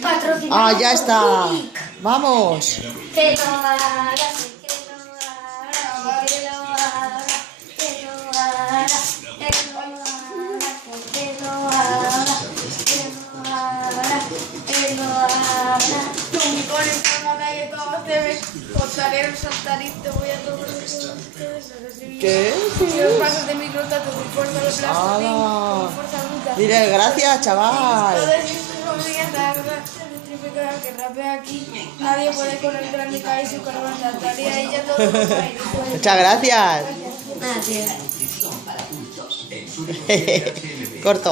Patrocinado Ah, ya por está. Unic. Vamos. Que lo hagas, que lo hagas, que lo hagas, que lo hagas, que lo hagas, que lo hagas, que lo hagas. Y con esta mala y todos deben cortaré el saltarito, voy a todo eso. ¿Qué? Si os pasas de microtato con fuerza de plástico, ¡Hala! con fuerza bruta. Dile gracias, chaval. Todos estos días la centrífuga que rapea aquí, nadie puede correr grande caer su carbón saltaría y ya todo lo cae. Muchas gracias. Nada, tío. Corto.